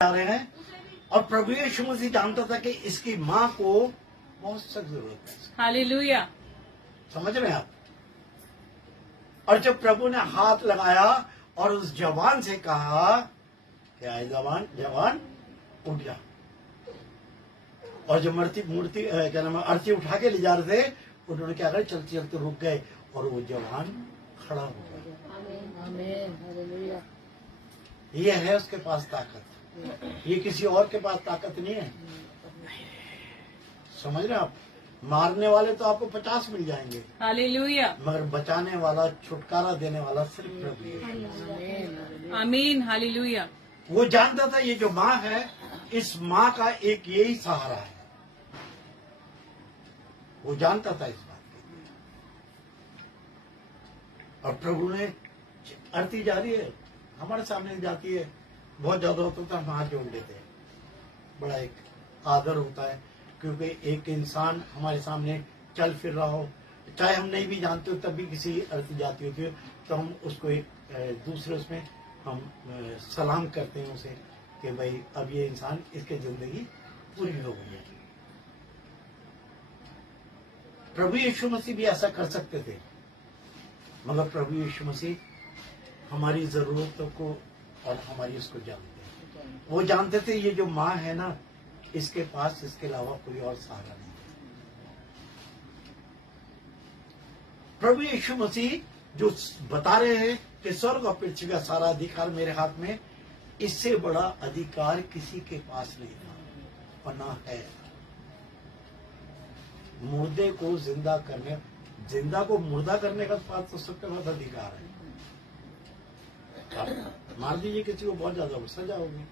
जा रहे हैं। और प्रभु यीशु मसीह जानता था कि इसकी माँ को बहुत सख्त जरूरत है। हालेलुया। समझ रहे हैं आप? और जब प्रभु ने हाथ लगाया और उस जवान से कहा, क्या है जवान उठ जा। और जो मूर्ति क्या नाम है, अर्थी उठा के ले जा रहे थे, उन्होंने क्या करा, चलते चलते रुक गए और वो जवान खड़ा हो गया। ये है उसके पास ताकत, ये किसी और के पास ताकत नहीं है। समझ रहे हैं आप? मारने वाले तो आपको 50 मिल जाएंगे, हालेलुया। मगर बचाने वाला, छुटकारा देने वाला सिर्फ प्रभु है। आमीन। हालेलुया। वो जानता था ये जो माँ है, इस माँ का एक यही सहारा है। वो जानता था इस बात को। और प्रभु ने आरती जा रही है, हमारे सामने जाती है, बहुत ज्यादा होता तो हम हाथ जोड़ लेते हैं। बड़ा एक आदर होता है, क्योंकि एक इंसान हमारे सामने चल फिर रहा हो, चाहे हम नहीं भी जानते हो, तब भी किसी आरती जाती होती है तो हम उसको एक दूसरे उसमें हम सलाम करते हैं उसे कि भाई अब ये इंसान, इसकी जिंदगी पूरी हो गई है। प्रभु यीशु मसीह भी ऐसा कर सकते थे, मगर प्रभु यीशु मसीह हमारी जरूरतों को और हमारी उसको जानते हैं। वो जानते थे ये जो माँ है ना, इसके पास इसके अलावा कोई और सहारा नहीं है। प्रभु यीशु मसीह जो बता रहे हैं कि स्वर्ग और पृथ्वी का सारा अधिकार मेरे हाथ में, इससे बड़ा अधिकार किसी के पास नहीं था और ना है। मुर्दे को जिंदा करने, जिंदा को मुर्दा करने का पास तो सबके पास अधिकार है। मार दीजिए किसी को, बहुत ज्यादा सजा होगी,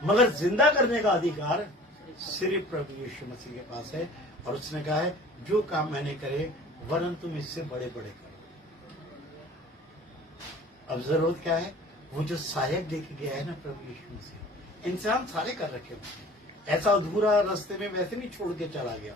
मगर जिंदा करने का अधिकार सिर्फ प्रभु यीशु मसीह के पास है। और उसने कहा है, जो काम मैंने करे वरन तुम इससे बड़े बड़े करो। अब जरूरत क्या है? वो जो सहायक देके गया है ना प्रभु यीशु मसीह, इंसान सारे कर रखे होते, ऐसा अधूरा रास्ते में वैसे नहीं छोड़ के चला गया।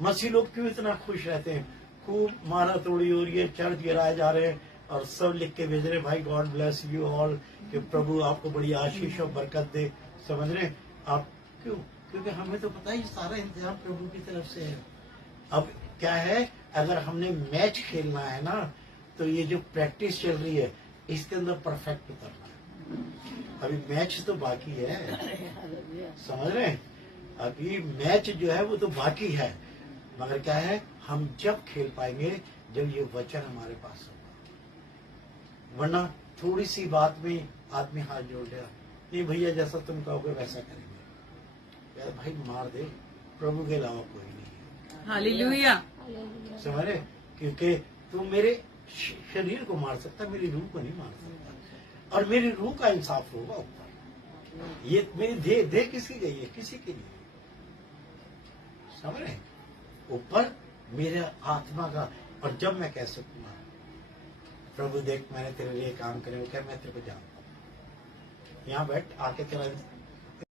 मसीह लोग क्यों इतना खुश रहते हैं? खूब मारा तोड़ी हो रही है, चर्च गिराए जा रहे हैं और सब लिख के भेज रहे, भाई गॉड ब्लेस यू ऑल, कि प्रभु आपको बड़ी आशीष और बरकत दे। समझ रहे आप? क्यों? क्योंकि हमें तो पता ही सारा इंतजाम प्रभु की तरफ से है। अब क्या है, अगर हमने मैच खेलना है ना, तो ये जो प्रैक्टिस चल रही है, इसके अंदर परफेक्ट उतरना है। अभी मैच तो बाकी है, समझ रहे हैं? अभी मैच जो है वो तो बाकी है, मगर क्या है, हम जब खेल पाएंगे जब ये वचन हमारे पास होगा। वरना थोड़ी सी बात में आदमी हाथ जोड़ लिया, नहीं भैया जैसा तुम कहोगे वैसा करेंगे। यार भाई मार दे, प्रभु के अलावा कोई नहीं है। हालेलुया। समझ रहे? क्योंकि तुम मेरे शरीर को मार सकता, मेरी रूह को नहीं मार सकता। और मेरी रूह का इंसाफ होगा ऊपर। ये मेरी देह किसकी गई है? किसी की नहीं। समझ रहे? ऊपर मेरे आत्मा का। और जब मैं कह सकूंगा, प्रभु देख मैंने तेरे लिए काम करे, वो क्या मैं तेरे को जानता हूँ, यहाँ बैठ आके तेरा